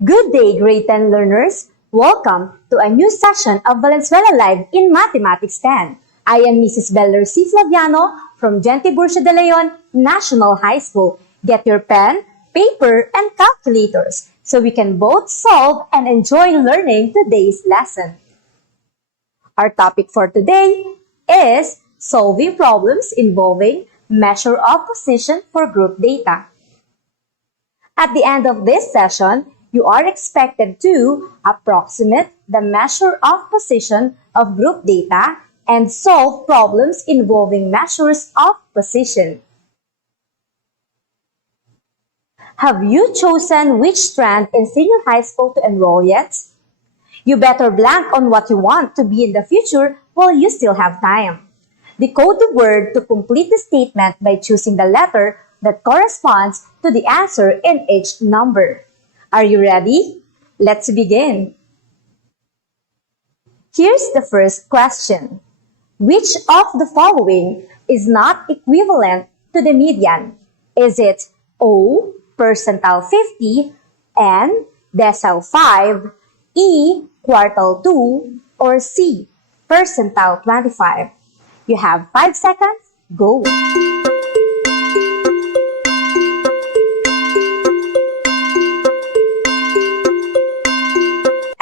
Good day, grade 10 learners! Welcome to a new session of Valenzuela Live in Mathematics 10. I am Mrs. Beller C. Flaviano from Gente Burcia de Leon National High School. Get your pen, paper, and calculators so we can both solve and enjoy learning today's lesson. Our topic for today is solving problems involving measure of position for group data. At the end of this session, you are expected to approximate the measure of position of group data and solve problems involving measures of position. Have you chosen which strand in senior high school to enroll yet? You better blank on what you want to be in the future while you still have time. Decode the word to complete the statement by choosing the letter that corresponds to the answer in each number. Are you ready? Let's begin. Here's the first question. Which of the following is not equivalent to the median? Is it O, percentile 50, N, decile 5, E, quartile 2, or C, percentile 25? You have 5 seconds. Go!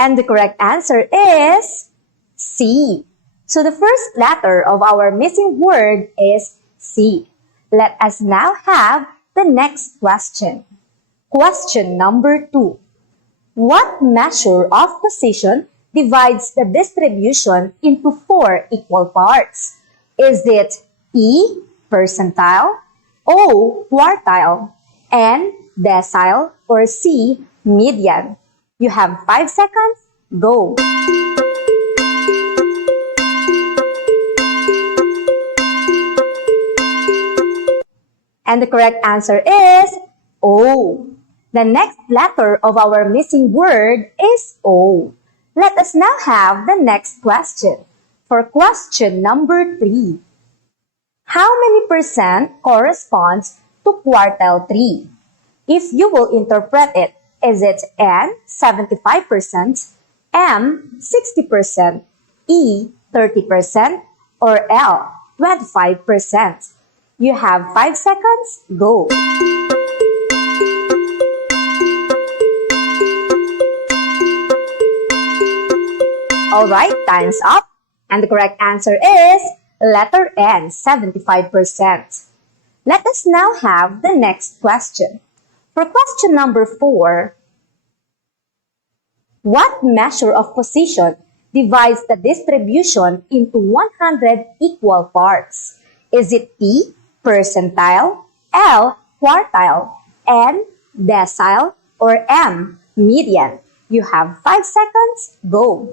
And the correct answer is C. So the first letter of our missing word is C. Let us now have the next question. Question number 2. What measure of position divides the distribution into 4 equal parts? Is it E, percentile, O, quartile, N, decile, or C, median? You have 5 seconds. Go! And the correct answer is O. The next letter of our missing word is O. Let us now have the next question. For question number 3. How many percent corresponds to quartile 3? If you will interpret it, is it N, 75%, M, 60%, E, 30%, or L, 25%? You have 5 seconds. Go! Alright, time's up. And the correct answer is letter N, 75%. Let us now have the next question. For question number 4, what measure of position divides the distribution into 100 equal parts? Is it P, percentile, L, quartile, N, decile, or M, median? You have 5 seconds. Go!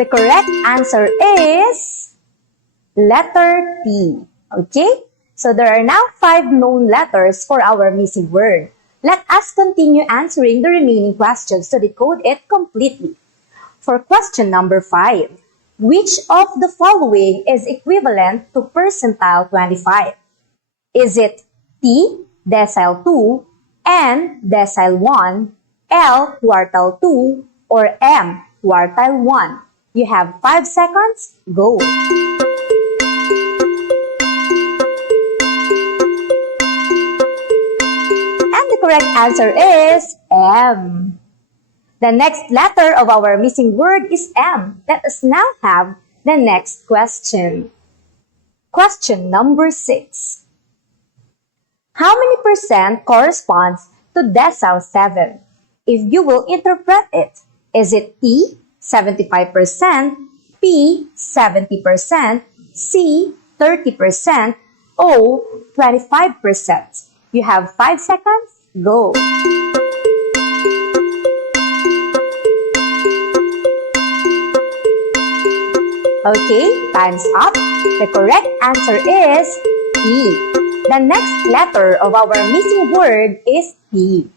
The correct answer is letter T. Okay? So there are now 5 known letters for our missing word. Let us continue answering the remaining questions to decode it completely. For question number 5, which of the following is equivalent to percentile 25? Is it T, decile 2, N, decile 1, L, quartile 2, or M, quartile 1? You have 5 seconds. Go! Correct answer is M. The next letter of our missing word is M. Let us now have the next question. Question number 6. How many percent corresponds to decile 7? If you will interpret it, is it T, 75%, P, 70%, C, 30%, O, 25%? You have 5 seconds. Go! Okay, time's up. The correct answer is P. The next letter of our missing word is P.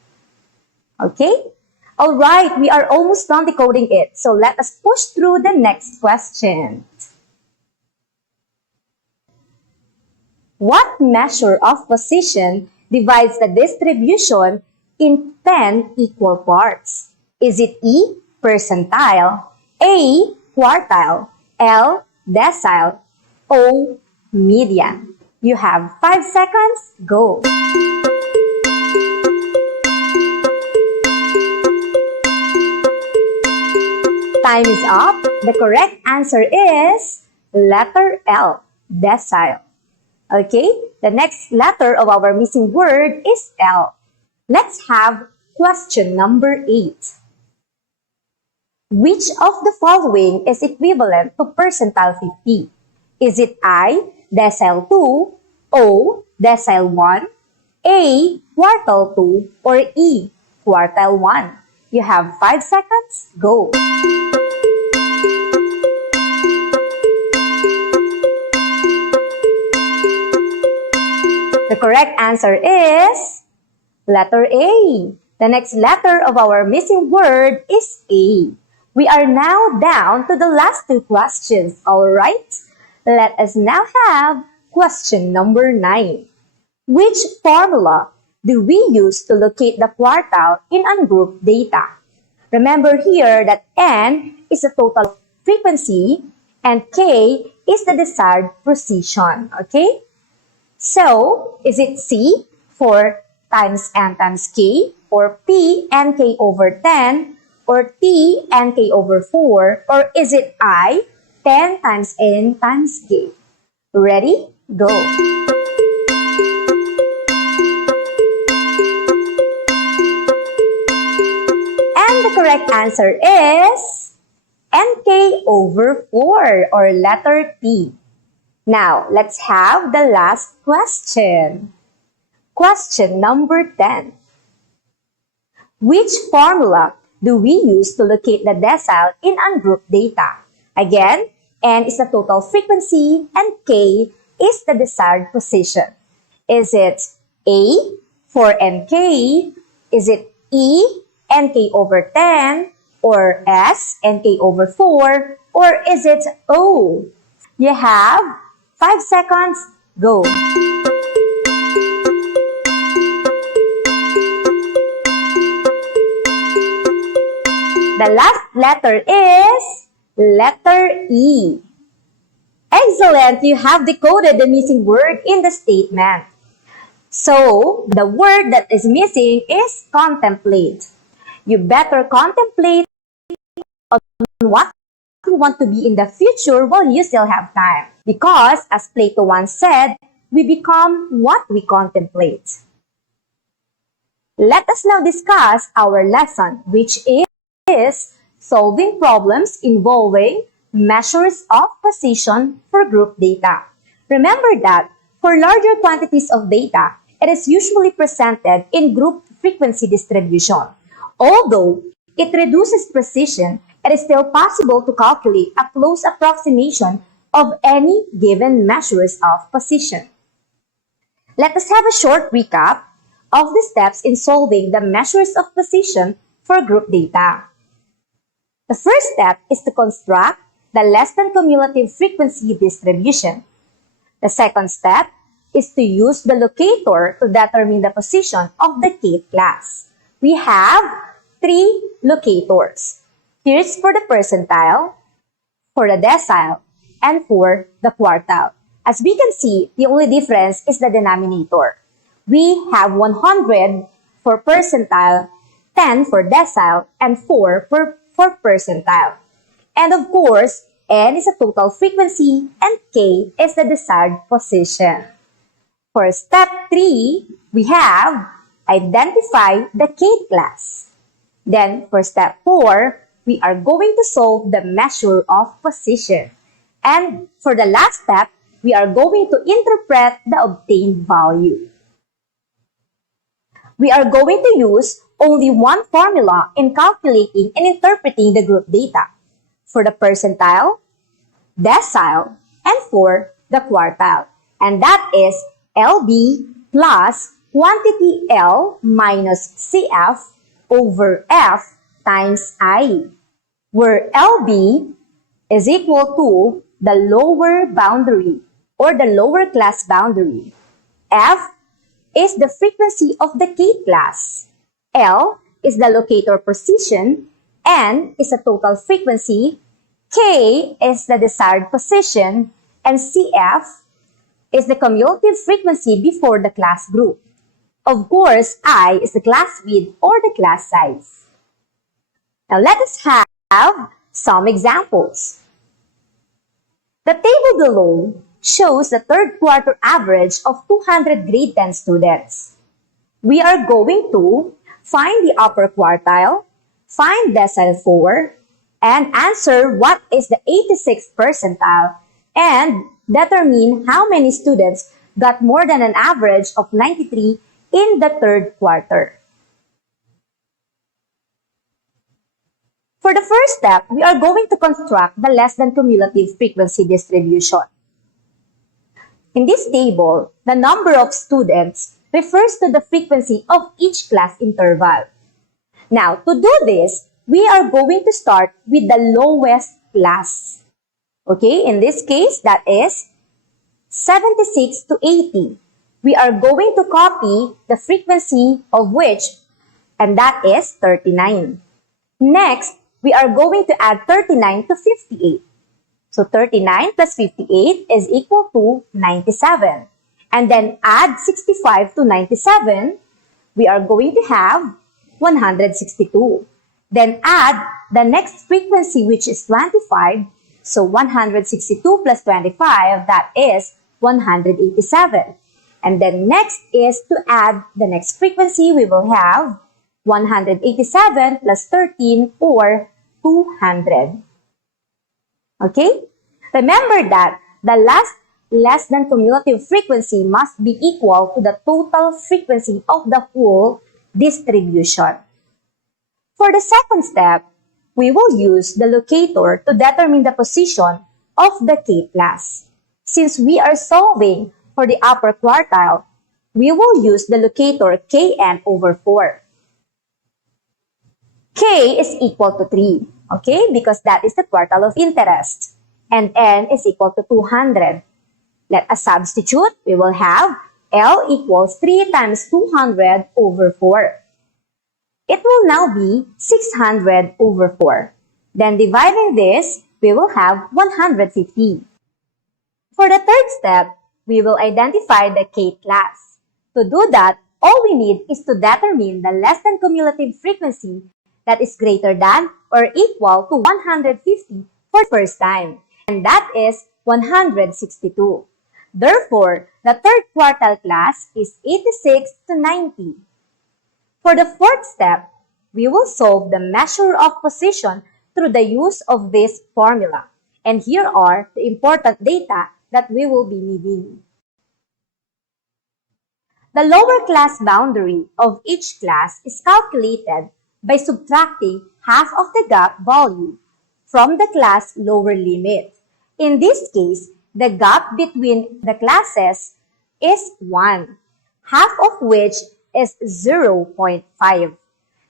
Okay? Alright, we are almost done decoding it. So let us push through the next question. What measure of position divides the distribution in 10 equal parts? Is it E, percentile, A, quartile, L, decile, O, median? You have 5 seconds. Go! Time is up. The correct answer is letter L, decile. Okay, the next letter of our missing word is L. Let's have question number 8. Which of the following is equivalent to percentile 50? Is it I, decile 2, O, decile 1, A, quartile 2, or E, quartile 1? You have 5 seconds. Go! The correct answer is letter A. The next letter of our missing word is A. We are now down to the last 2 questions, alright? Let us now have question number 9. Which formula do we use to locate the quartile in ungrouped data? Remember here that N is the total frequency and K is the desired precision, okay? So, is it C, 4 times N times K, or P, Nk over 10, or T, Nk over 4, or is it I, 10 times N times K? Ready? Go! And the correct answer is Nk over 4, or letter T. Now, let's have the last question. Question number 10. Which formula do we use to locate the decile in ungrouped data? Again, N is the total frequency and K is the desired position. Is it A, 4Nk? Is it E, Nk over 10? Or S, Nk over 4? Or is it O? You have 5 seconds. Go! The last letter is letter E. Excellent! You have decoded the missing word in the statement. So, the word that is missing is contemplate. You better contemplate on what you want to be in the future while you still have time. Because, as Plato once said, we become what we contemplate. Let us now discuss our lesson, which is solving problems involving measures of position for group data. Remember that for larger quantities of data, it is usually presented in group frequency distribution. Although it reduces precision, it is still possible to calculate a close approximation of any given measures of position. Let us have a short recap of the steps in solving the measures of position for group data. The first step is to construct the less than cumulative frequency distribution. The second step is to use the locator to determine the position of the kth class. We have 3 locators. Here's for the percentile, for the decile, and for the quartile. As we can see, the only difference is the denominator. We have 100 for percentile, 10 for decile, and 4 for percentile. And of course, N is a total frequency and K is the desired position. For step 3, we have identify the kth class. Then for step 4, we are going to solve the measure of position. And for the last step, we are going to interpret the obtained value. We are going to use only one formula in calculating and interpreting the group data for the percentile, decile, and for the quartile. And that is LB plus quantity L minus CF over F times I, where LB is equal to the lower boundary or the lower class boundary. F is the frequency of the K-class. L is the locator position. N is the total frequency. K is the desired position. And CF is the cumulative frequency before the class group. Of course, I is the class width or the class size. Now let us have some examples. The table below shows the third quarter average of 200 grade 10 students. We are going to find the upper quartile, find decile 4, and answer what is the 86th percentile and determine how many students got more than an average of 93 in the third quarter. For the first step, we are going to construct the less than cumulative frequency distribution. In this table, the number of students refers to the frequency of each class interval. Now, to do this, we are going to start with the lowest class. Okay, in this case, that is 76 to 80. We are going to copy the frequency of which, and that is 39. Next, we are going to add 39 to 58. So 39 plus 58 is equal to 97. And then add 65 to 97, we are going to have 162. Then add the next frequency, which is 25. So 162 plus 25, that is 187. And then next is to add the next frequency. We will have 187 plus 13 or 200. Okay? Remember that the last less than cumulative frequency must be equal to the total frequency of the whole distribution. For the second step, we will use the locator to determine the position of the K-class. Since we are solving for the upper quartile, we will use the locator Kn over 4. K is equal to 3, okay? Because that is the quartile of interest. And N is equal to 200. Let us substitute. We will have L equals 3 times 200 over 4. It will now be 600 over 4. Then dividing this, we will have 150. For the third step, we will identify the K-class. To do that, all we need is to determine the less than cumulative frequency that is greater than or equal to 150 for the first time. And that is 162. Therefore, the third quartile class is 86 to 90. For the fourth step, we will solve the measure of position through the use of this formula. And here are the important data that we will be needing. The lower class boundary of each class is calculated by subtracting half of the gap value from the class lower limit. In this case, the gap between the classes is 1, half of which is 0.5.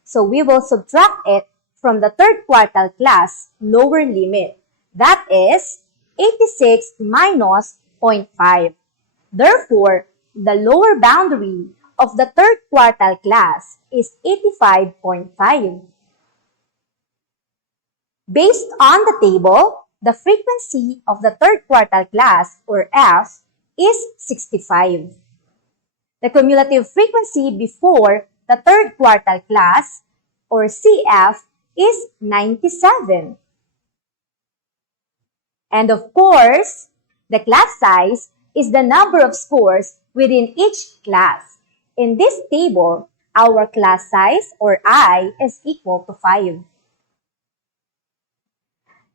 So we will subtract it from the third quartile class lower limit. That is 86 minus 0.5. Therefore, the lower boundary of the third quartile class is 85.5. Based on the table, the frequency of the third quartile class, or F, is 65. The cumulative frequency before the third quartile class, or CF, is 97. And of course, the class size is the number of scores within each class. In this table, our class size, or I, is equal to 5.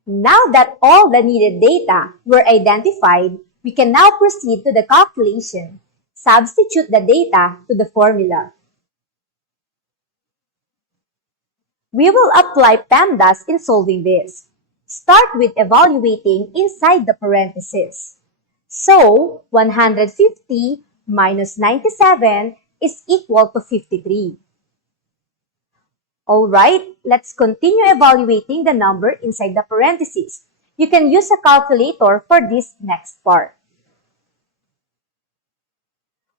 Now that all the needed data were identified, we can now proceed to the calculation. Substitute the data to the formula. We will apply PEMDAS in solving this. Start with evaluating inside the parentheses. So, 150 minus 97 is equal to 53. Alright, let's continue evaluating the number inside the parentheses. You can use a calculator for this next part.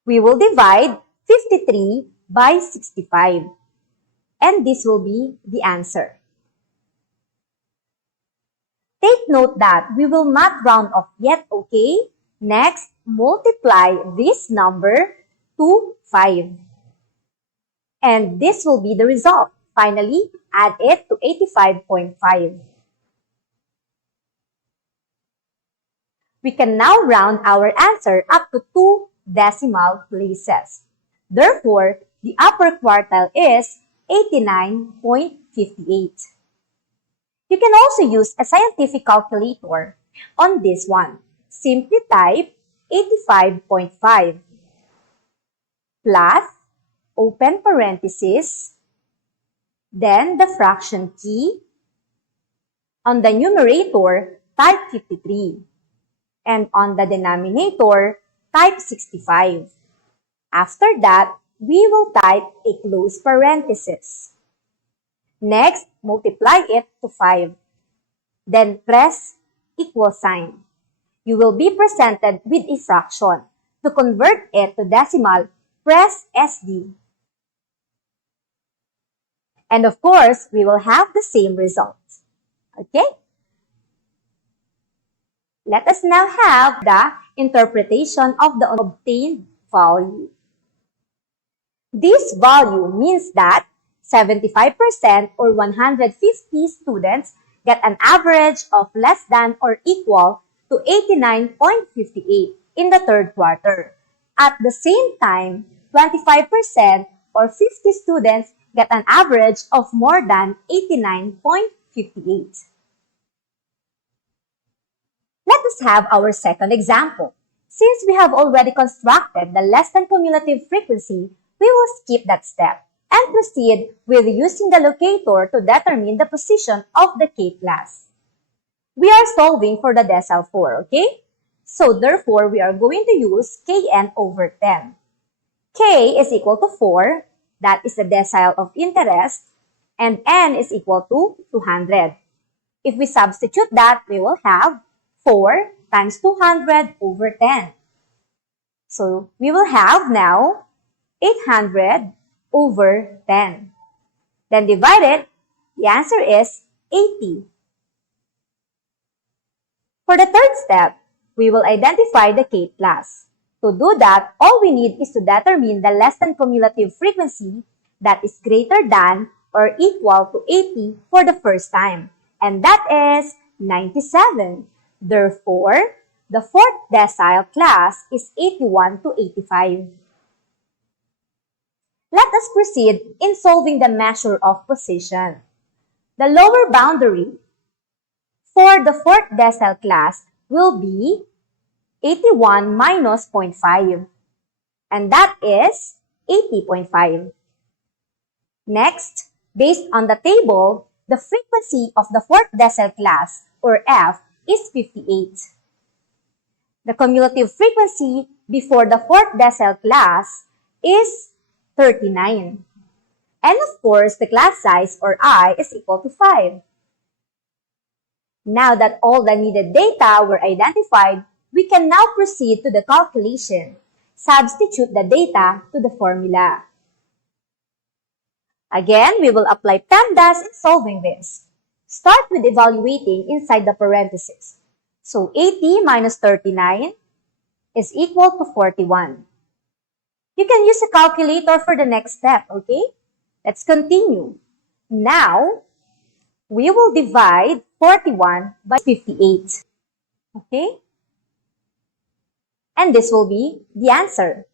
We will divide 53 by 65. And this will be the answer. Take note that we will not round off yet, okay? Next, multiply this number to 5. And this will be the result. Finally, add it to 85.5. We can now round our answer up to 2 decimal places. Therefore, the upper quartile is 89.58. You can also use a scientific calculator on this one. Simply type 85.5 plus, open parenthesis, then the fraction key. On the numerator, type 53. And on the denominator, type 65. After that, we will type a close parenthesis. Next, multiply it to 5. Then press equal sign. You will be presented with a fraction. To convert it to decimal, press SD. And of course, we will have the same result. Okay? Let us now have the interpretation of the obtained value. This value means that 75% or 150 students get an average of less than or equal to 89.58 in the third quarter. At the same time, 25% or 50 students get an average of more than 89.58. Let us have our second example. Since we have already constructed the less than cumulative frequency, we will skip that step and proceed with using the locator to determine the position of the k-class. We are solving for the decile 4, okay? So therefore, we are going to use kn over 10. K is equal to 4, that is the decile of interest, and n is equal to 200. If we substitute that, we will have 4 times 200 over 10. So we will have now 800 over 10. Then divide it, the answer is 80. For the third step, we will identify the k-class. To do that, all we need is to determine the less than cumulative frequency that is greater than or equal to 80 for the first time. And that is 97. Therefore, the fourth decile class is 81 to 85. Let us proceed in solving the measure of position. The lower boundary for the fourth decile class will be 81 minus 0.5, and that is 80.5. Next, based on the table, the frequency of the fourth decile class, or F, is 58. The cumulative frequency before the fourth decile class is 39. And of course, the class size, or I, is equal to 5. Now that all the needed data were identified, we can now proceed to the calculation. Substitute the data to the formula. Again, we will apply PEMDAS in solving this. Start with evaluating inside the parentheses. So 80 minus 39 is equal to 41. You can use a calculator for the next step, okay? Let's continue. Now, we will divide 41 by 58. Okay? And this will be the answer.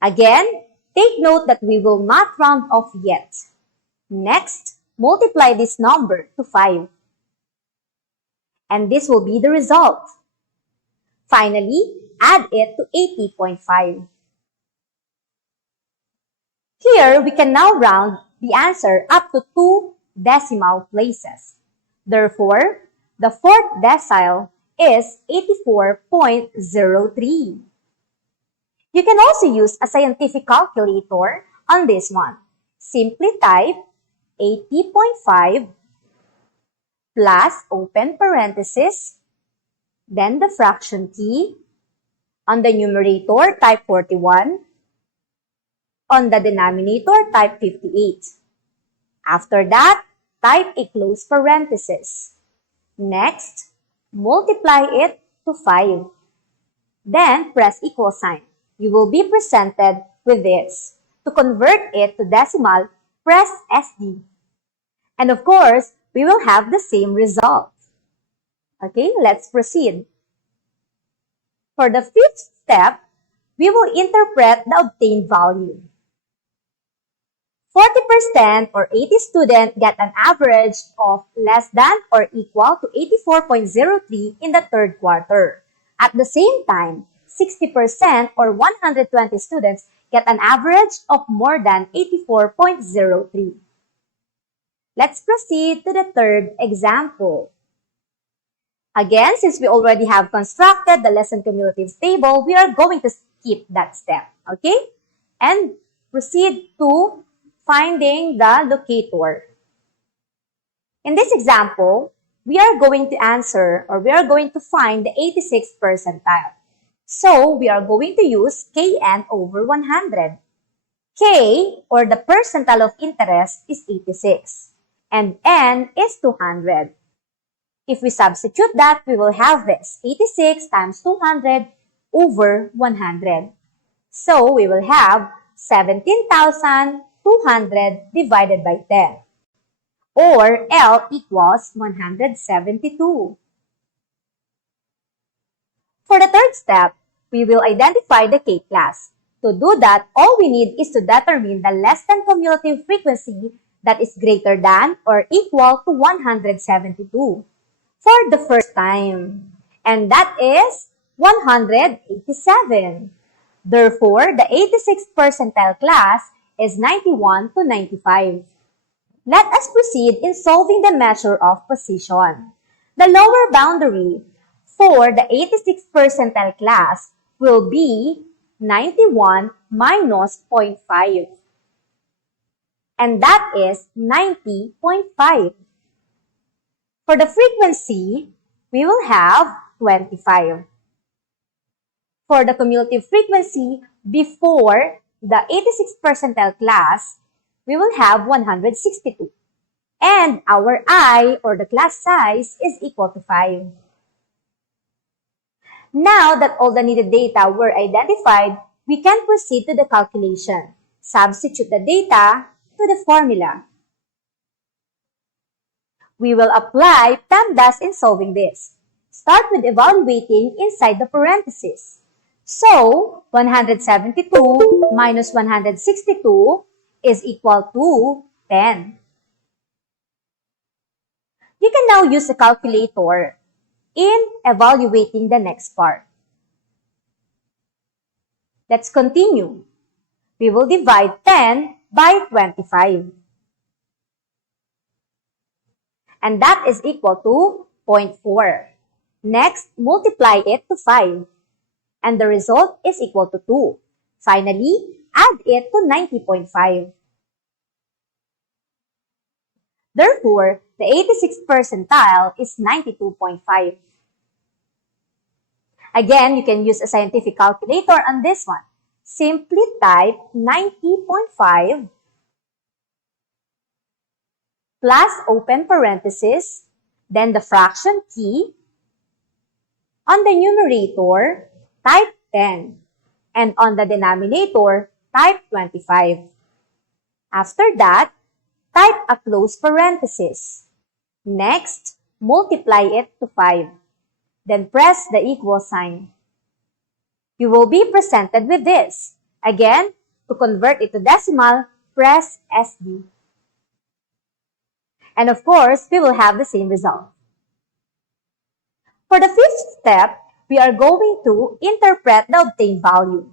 Again, take note that we will not round off yet. Next, multiply this number to 5. And this will be the result. Finally, add it to 80.5. Here, we can now round the answer up to 2 decimal places. Therefore, the fourth decile is 84.03. You can also use a scientific calculator on this one. Simply type 80.5 plus, open parenthesis, then the fraction key. On the numerator, type 41, On the denominator, type 58. After that, type a close parenthesis. Next, multiply it to 5. Then, press equal sign. You will be presented with this. To convert it to decimal, press SD. And of course, we will have the same result. Okay, let's proceed. For the fifth step, we will interpret the obtained value. 40% or 80 students get an average of less than or equal to 84.03 in the third quarter. At the same time, 60% or 120 students get an average of more than 84.03. Let's proceed to the third example. Again, since we already have constructed the lesson cumulatives table, we are going to skip that step, okay? And proceed to finding the locator. In this example, we are going to answer or we are going to find the 86th percentile. So, we are going to use Kn over 100. K, or the percentile of interest, is 86. And N is 200. If we substitute that, we will have this, 86 times 200 over 100. So, we will have 17,200 divided by 10. Or L equals 172. For the third step, we will identify the K class. To do that, all we need is to determine the less than cumulative frequency that is greater than or equal to 172 for the first time. And that is 187. Therefore, the 86th percentile class is 91 to 95. Let us proceed in solving the measure of position. The lower boundary for the 86th percentile class will be 91 minus 0.5. And that is 90.5. For the frequency, we will have 25. For the cumulative frequency before the 86th percentile class, we will have 162. And our I, or the class size, is equal to 5. Now that all the needed data were identified, we can proceed to the calculation. Substitute the data to the formula. We will apply PEMDAS in solving this. Start with evaluating inside the parentheses. So, 172 minus 162 is equal to 10. You can now use a calculator in evaluating the next part. Let's continue. We will divide 10 by 25. And that is equal to 0.4. Next, multiply it to 5. And the result is equal to 2. Finally, add it to 90.5. Therefore, the 86th percentile is 92.5. Again, you can use a scientific calculator on this one. Simply type 90.5 plus open parenthesis, then the fraction key. On the numerator, type 10. And on the denominator, type 25. After that, type a close parenthesis. Next, multiply it to 5. Then press the equal sign. You will be presented with this. Again, to convert it to decimal, press SD. And of course, we will have the same result. For the fifth step, we are going to interpret the obtained value.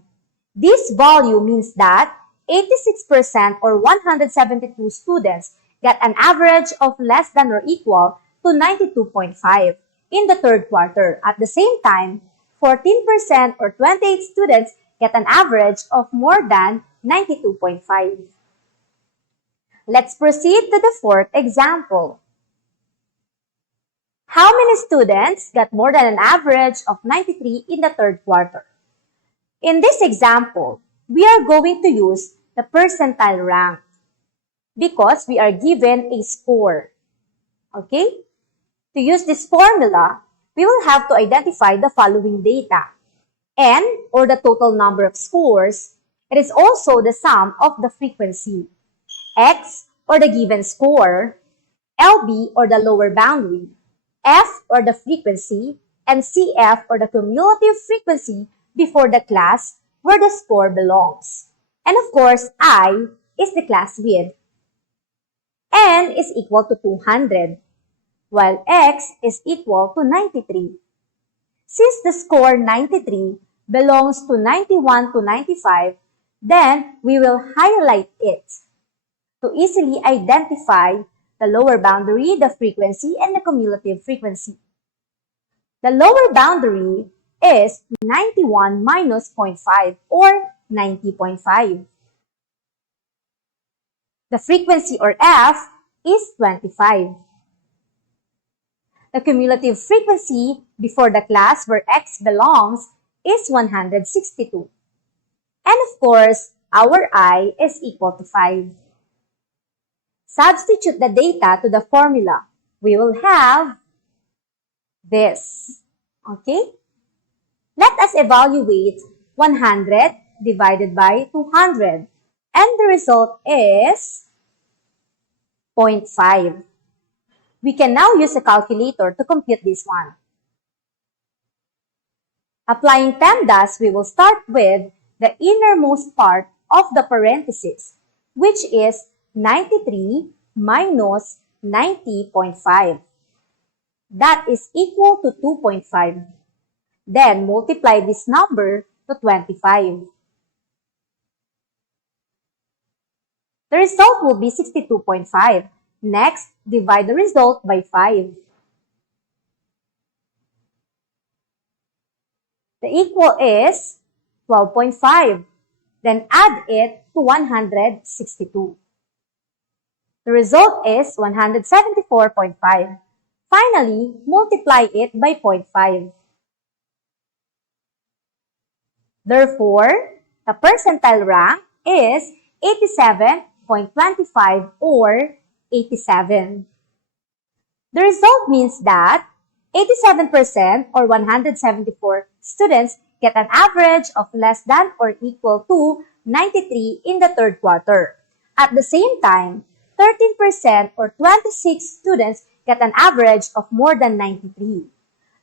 This value means that 86% or 172 students get an average of less than or equal to 92.5 in the third quarter. At the same time, 14% or 28 students get an average of more than 92.5. Let's proceed to the fourth example. How many students got more than an average of 93 in the third quarter? In this example, we are going to use the percentile rank because we are given a score. Okay? To use this formula, we will have to identify the following data. N, or the total number of scores, it is also the sum of the frequency. X, or the given score, LB, or the lower boundary, F, or the frequency, and CF, or the cumulative frequency before the class where the score belongs. And of course, I is the class width. N is equal to 200, while X is equal to 93. Since the score 93 belongs to 91 to 95, then we will highlight it to easily identify the lower boundary, the frequency, and the cumulative frequency. The lower boundary is 91 minus 0.5 or 90.5. The frequency or F is 25. The cumulative frequency before the class where X belongs is 162. And of course, our I is equal to 5. Substitute the data to the formula. We will have this. Okay? Let us evaluate 100 divided by 200. And the result is 0.5. We can now use a calculator to compute this one. Applying PEMDAS, we will start with the innermost part of the parenthesis, which is 93 minus 90.5. That is equal to 2.5. Then multiply this number to 25. The result will be 62.5. Next, divide the result by 5. The equal is 12.5. Then add it to 162. The result is 174.5. Finally, multiply it by 0.5. Therefore, the percentile rank is 87.25 or 87. The result means that 87% or 174 students get an average of less than or equal to 93 in the third quarter. At the same time, 13% or 26 students get an average of more than 93.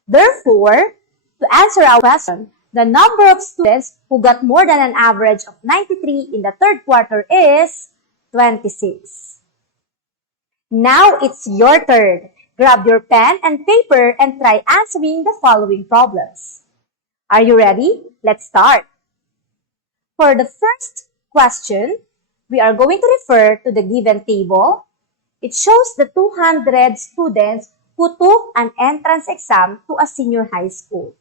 Therefore, to answer our question, the number of students who got more than an average of 93 in the third quarter is 26. Now it's your turn. Grab your pen and paper and try answering the following problems. Are you ready? Let's start. For the first question, we are going to refer to the given table. It shows the 200 students who took an entrance exam to a senior high school.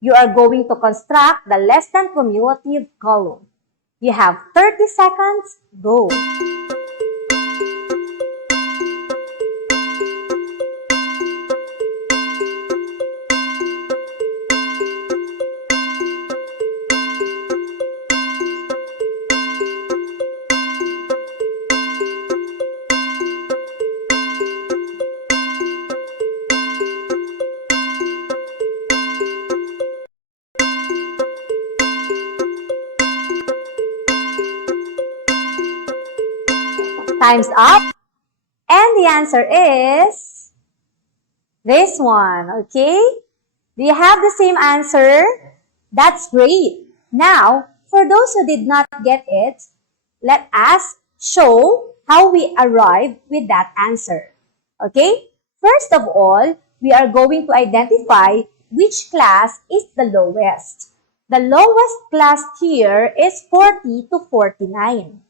You are going to construct the less than cumulative column. You have 30 seconds. Go! Time's up. And the answer is this one, okay? Do you have the same answer? That's great. Now, for those who did not get it, let us show how we arrived with that answer. Okay? First of all, we are going to identify which class is the lowest. The lowest class here is 40 to 49.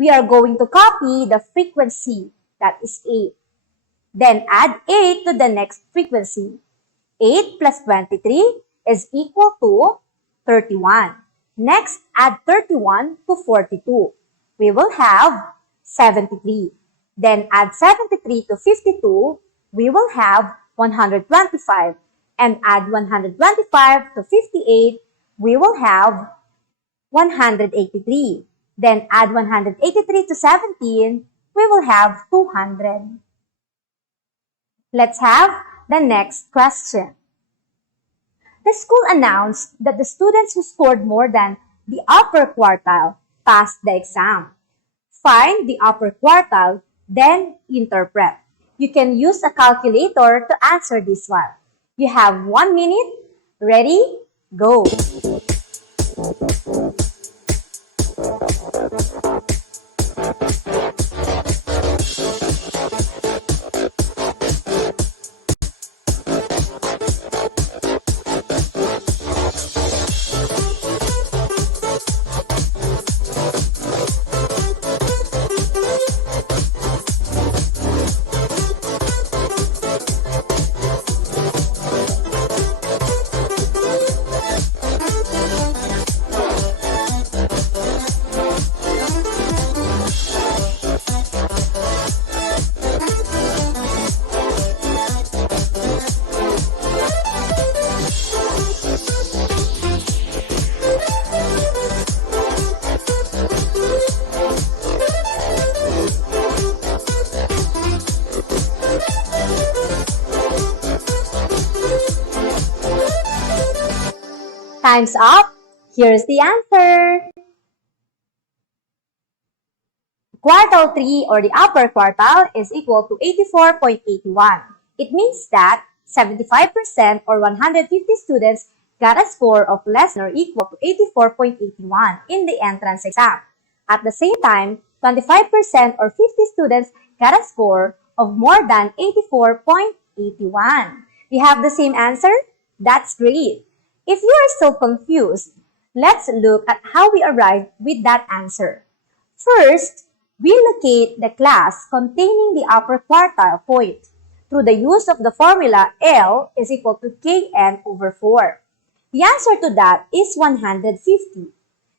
We are going to copy the frequency, that is 8. Then add 8 to the next frequency. 8 plus 23 is equal to 31. Next, add 31 to 42. We will have 73. Then add 73 to 52. We will have 125. And add 125 to 58. We will have 183. Then add 183 to 17, we will have 200. Let's have the next question. The school announced that the students who scored more than the upper quartile passed the exam. Find the upper quartile, then interpret. You can use a calculator to answer this one. You have 1 minute. Ready? Go! Time's up. Here's the answer. Quartile 3 or the upper quartile is equal to 84.81. It means that 75% or 150 students got a score of less than or equal to 84.81 in the entrance exam. At the same time, 25% or 50 students got a score of more than 84.81. We have the same answer? That's great. If you are still confused, let's look at how we arrived with that answer. First, we locate the class containing the upper quartile point through the use of the formula L is equal to Kn over 4. The answer to that is 150.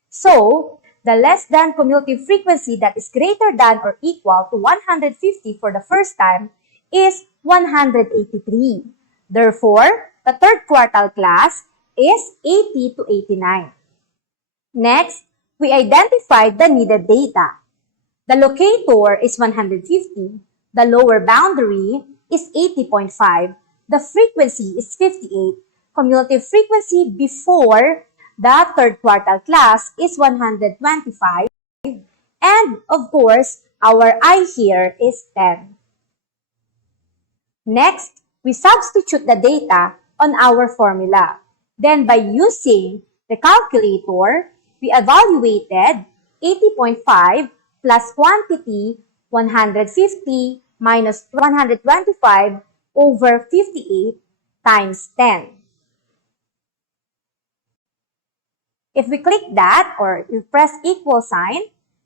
So, the less than cumulative frequency that is greater than or equal to 150 for the first time is 183. Therefore, the third quartile class is 80 to 89. Next, we identified the needed data. The locator is 150, the lower boundary is 80.5, the frequency is 58, cumulative frequency before the third quartile class is 125, and of course, our I here is 10. Next, we substitute the data on our formula. Then by using the calculator, we evaluated 80.5 plus quantity 150 minus 125 over 58 times 10. If we click that or you press equal sign,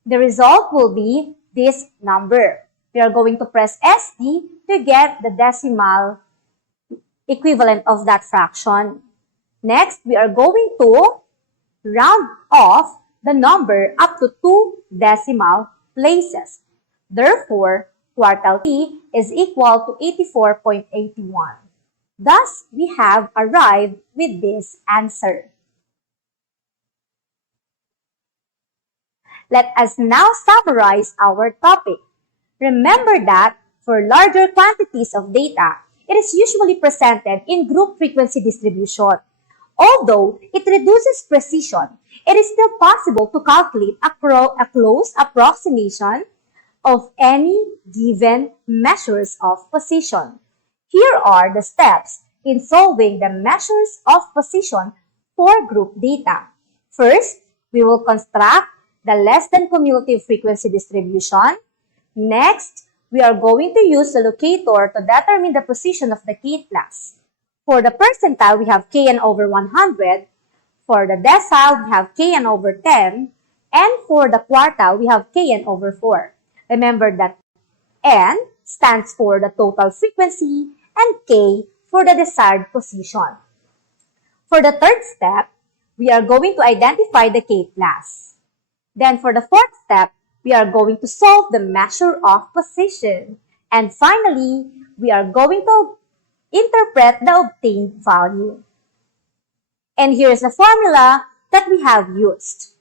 the result will be this number. We are going to press SD to get the decimal equivalent of that fraction. Next, we are going to round off the number up to 2 decimal places. Therefore, quartile T is equal to 84.81. Thus, we have arrived with this answer. Let us now summarize our topic. Remember that for larger quantities of data, it is usually presented in group frequency distribution. Although it reduces precision, it is still possible to calculate a close approximation of any given measures of position. Here are the steps in solving the measures of position for group data. First, we will construct the less than cumulative frequency distribution. Next, we are going to use the locator to determine the position of the kth class. For the percentile, we have Kn over 100. For the decile, we have Kn over 10. And for the quartile, we have Kn over 4. Remember that N stands for the total frequency and K for the desired position. For the third step, we are going to identify the kth class. Then for the fourth step, we are going to solve the measure of position. And finally, we are going to interpret the obtained value. And here's the formula that we have used.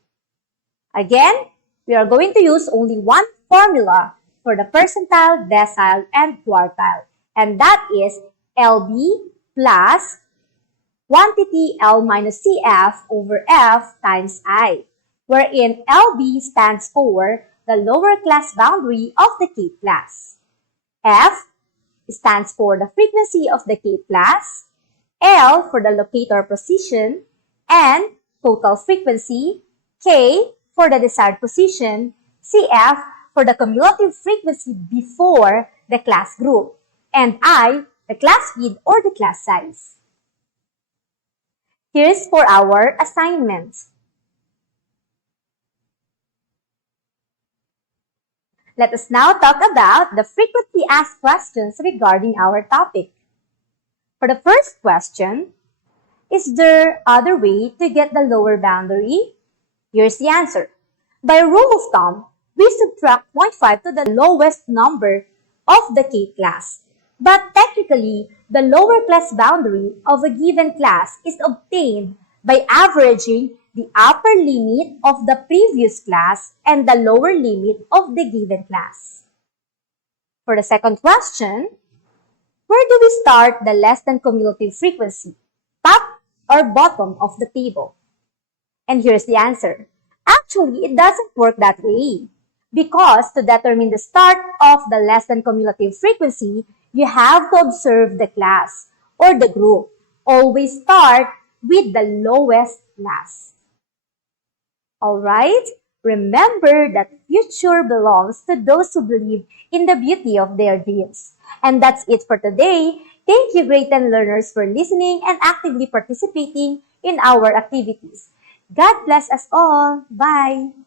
Again, we are going to use only one formula for the percentile, decile, and quartile. And that is LB plus quantity L minus CF over F times I, wherein LB stands for the lower class boundary of the K-class. F stands for the frequency of the K-class, L for the locator position, N total frequency, K for the desired position, CF for the cumulative frequency before the class group, and I the class width or the class size. Here's for our assignment. Let us now talk about the frequently asked questions regarding our topic. For the first question, is there other way to get the lower boundary? Here's the answer. By rule of thumb, we subtract 0.5 to the lowest number of the K-class. But technically, the lower class boundary of a given class is obtained by averaging the upper limit of the previous class and the lower limit of the given class. For the second question, where do we start the less than cumulative frequency? Top or bottom of the table? And here's the answer. Actually, it doesn't work that way. Because to determine the start of the less than cumulative frequency, you have to observe the class or the group. Always start with the lowest class. Alright? Remember that future belongs to those who believe in the beauty of their dreams. And that's it for today. Thank you, grade 10 learners, for listening and actively participating in our activities. God bless us all. Bye!